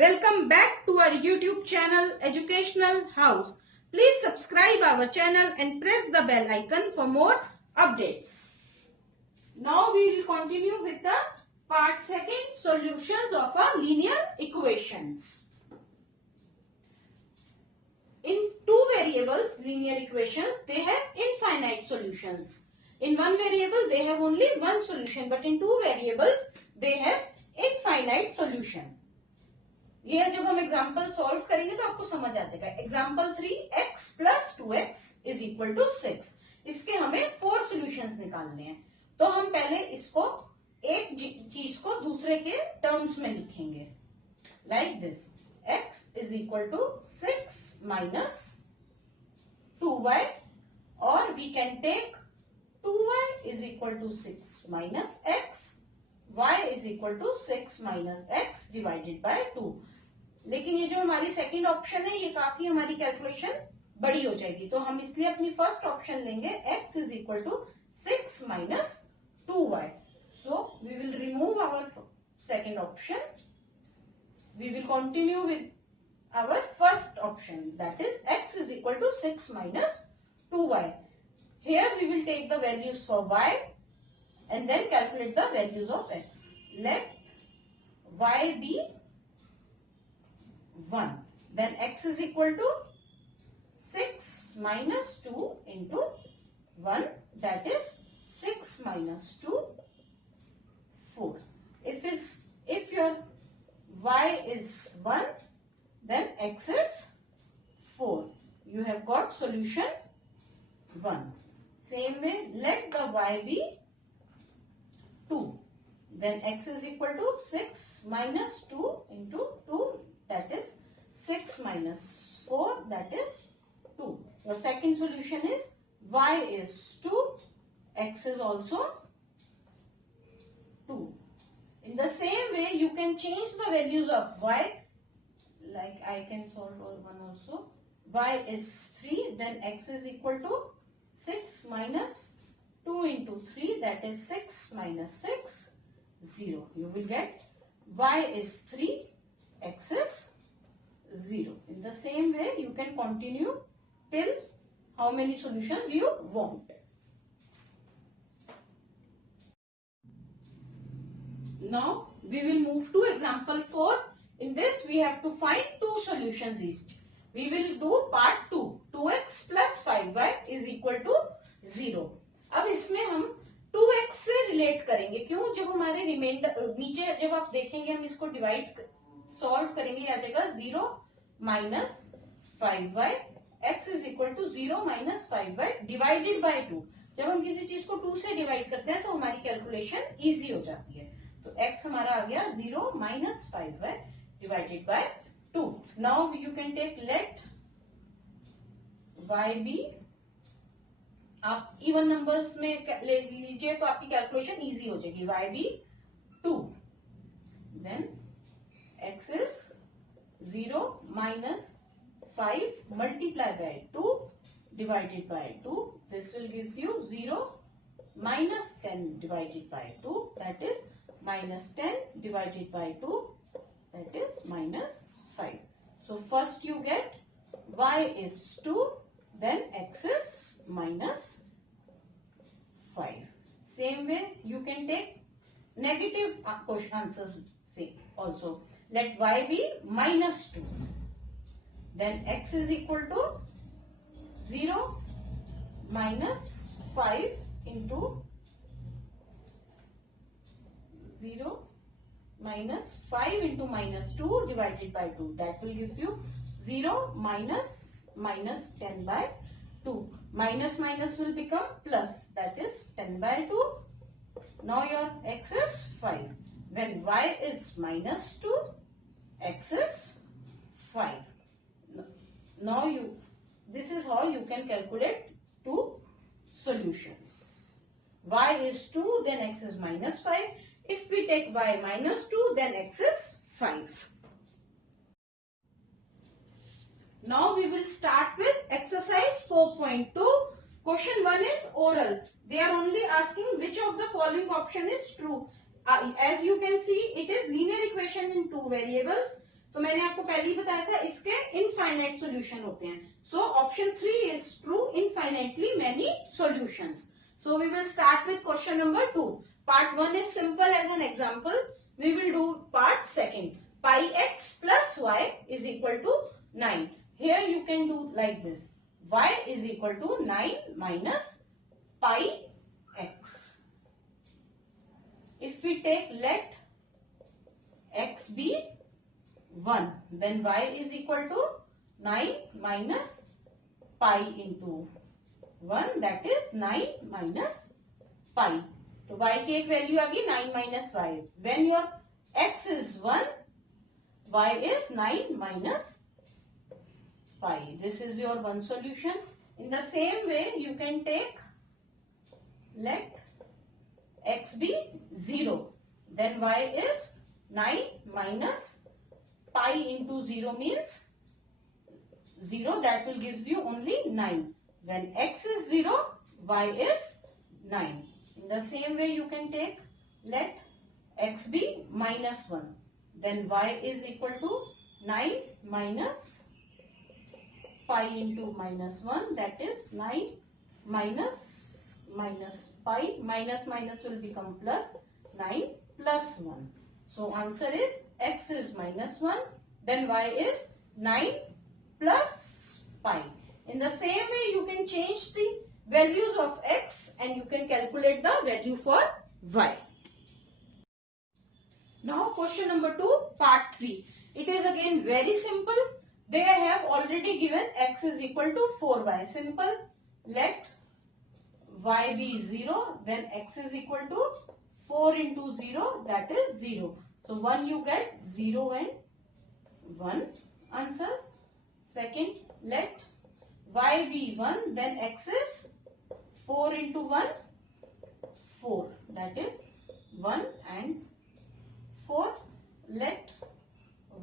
Welcome back to our YouTube channel Educational House. Please subscribe our channel and press the bell icon for more updates. Now we will continue with the part 2, solutions of a linear equations. In two variables linear equations, they have infinite solutions. In one variable they have only one solution, but in two variables they have infinite solution. ये जब हम example solve करेंगे तो आपको समझ आ जाएगा. Example 3x plus 2x is equal to 6. इसके हमें 4 सॉल्यूशंस निकालने हैं. तो हम पहले इसको एक चीज को दूसरे के टर्म्स में लिखेंगे like this. x is equal to 6 minus 2y और we can take 2y is equal to 6 minus x. y is equal to 6 minus x divided by 2. लेकिन ये जो हमारी सेकंड ऑप्शन है ये काफी हमारी कैलकुलेशन बड़ी हो जाएगी, तो हम इसलिए अपनी फर्स्ट ऑप्शन लेंगे x is equal to 6 minus 2y. So we will remove our second option. We will continue with our first option, that is x is equal to 6 minus 2y. Here we will take the values for y and then calculate the values of x. Let y be 1. Then x is equal to 6 minus 2 into 1, that is 6 minus 2, 4. If your y is 1, then x is 4. You have got solution 1. Same way, let the y be 2. Then x is equal to 6 minus 2 into 2, that is 6 minus 4, that is 2. Your second solution is y is 2, x is also 2. In the same way, you can change the values of y. Like I can solve one also. Y is 3, then x is equal to 6 minus 2 into 3, that is 6 minus 6, 0. You will get y is 3, x is 0. In the same way, you can continue till how many solutions you want. Now, we will move to example 4. In this, we have to find two solutions each. We will do part 2. 2x plus 5y is equal to 0. अब इसमें हम 2x से relate करेंगे. क्यों? जब हमारे reminder नीचे जब आप देखेंगे हम इसको डिवाइड सॉल्व करेंगे, आ जाएगा 0 minus 5y. x is equal to 0 minus 5y divided by 2. जब हम किसी चीज को 2 से डिवाइड करते हैं तो हमारी कैलकुलेशन इजी हो जाती है. तो x हमारा आ गया 0 minus 5y divided by 2. Now you can take let y be, आप इवन नंबर्स में ले लीजिए तो आपकी कैलकुलेशन इजी हो जाएगी. y be 2, then x is 0 minus 5 multiply by 2 divided by 2. This will gives you 0 minus 10 divided by 2, that is minus 10 divided by 2, that is minus 5. So first you get y is 2, then x is minus 5. Same way, you can take negative answers also. Let y be minus 2. Then x is equal to 0 minus 5 into 0 minus 5 into minus 2 divided by 2. That will give you 0 minus 10 by 2. Minus minus will become plus, that is 10 by 2. Now your x is 5. When y is minus 2, x is 5. Now this is how you can calculate two solutions. Y is 2, then x is minus 5. If we take y minus 2, then x is 5. Now we will start with exercise 4.2. Question 1 is oral. They are only asking which of the following option is true. As you can see, it is linear equation in two variables. तो मैंने आपको पहले ही बताया था इसके infinite solution होते हैं. So option 3 is true, infinitely many solutions. So we will start with question number 2. Part 1 is simple as an example. We will do part 2. Pi x plus y is equal to 9. Here you can do like this. Y is equal to 9 minus pi x. If we take let x be 1, then y is equal to 9 minus pi into 1, that is 9 minus pi. तो y की एक value आ गई 9 minus y. When your x is 1, y is 9 minus pi. This is your one solution. In the same way, you can take let x be 0. Then y is 9 minus pi into 0 means 0, that will gives you only 9. When x is 0, y is 9. In the same way you can take let x be minus 1. Then y is equal to 9 minus pi into minus 1, that is 9 minus pi. Minus will become plus, 9 plus 1. So answer is x is minus 1, then y is 9 plus pi. In the same way you can change the values of x and you can calculate the value for y. Now question number 2, part 3. It is again very simple. They have already given x is equal to 4y. Simple. Let y be 0, then x is equal to 4 into 0, that is 0. So 1 you get 0 and 1 answers. Second, let y be 1, then x is 4 into 1, 4, that is 1 and 4. Let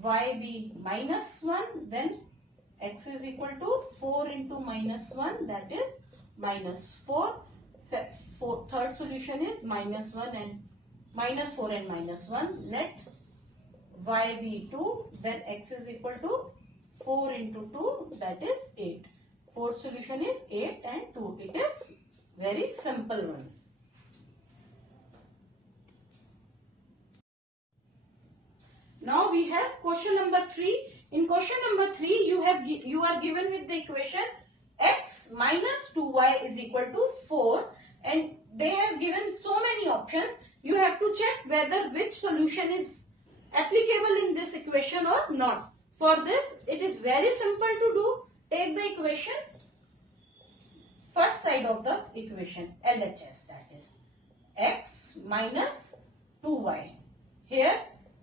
y be minus 1, then x is equal to 4 into minus 1, that is minus 4. Third solution is minus 1 and minus 4 and minus 1. Let y be 2, then x is equal to 4 into 2, that is 8. Fourth solution is 8 and 2. It is very simple one. Now we have question number 3. In question number 3, you are given with the equation x minus 2y is equal to 4, and they have given so many options. You have to check whether which solution is applicable in this equation or not. For this, it is very simple to do. Take the equation, first side of the equation, LHS, that is x minus 2y. Here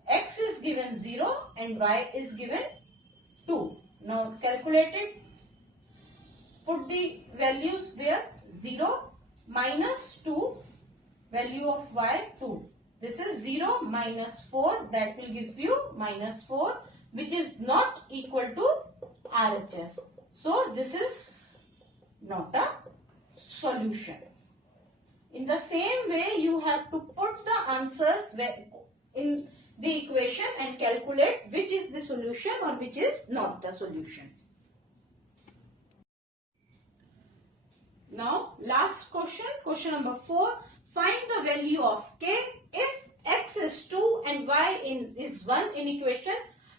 x is given 0 and y is given 2. Now calculate it. Put the values there. 0 minus 2, value of y 2. This is 0 minus 4, that will gives you minus 4, which is not equal to RHS. So this is not a solution. In the same way, you have to put the answers in the equation and calculate which is the solution or which is not the solution. Now last question, question number 4. Find the value of k if x is 2 and y is 1 in equation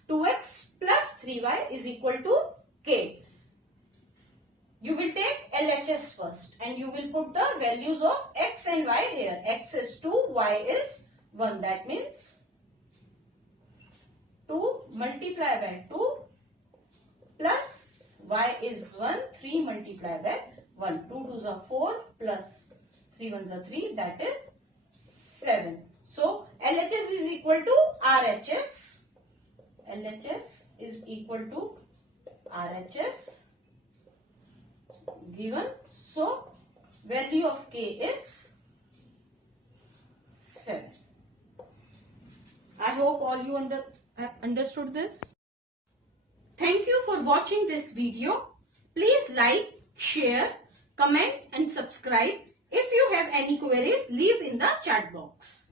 2x plus 3y is equal to k. You will take LHS first and you will put the values of x and y here. X is 2, y is 1. That means 2 multiplied by 2 plus y is 1, 3 multiplied by 1. 2 2s are 4 plus 3 1s are 3, that is 7. So LHS is equal to RHS. LHS is equal to RHS given. So value of k is 7. I hope all you understood this. Thank you for watching this video. Please like, share, comment and subscribe. If you have any queries, leave in the chat box.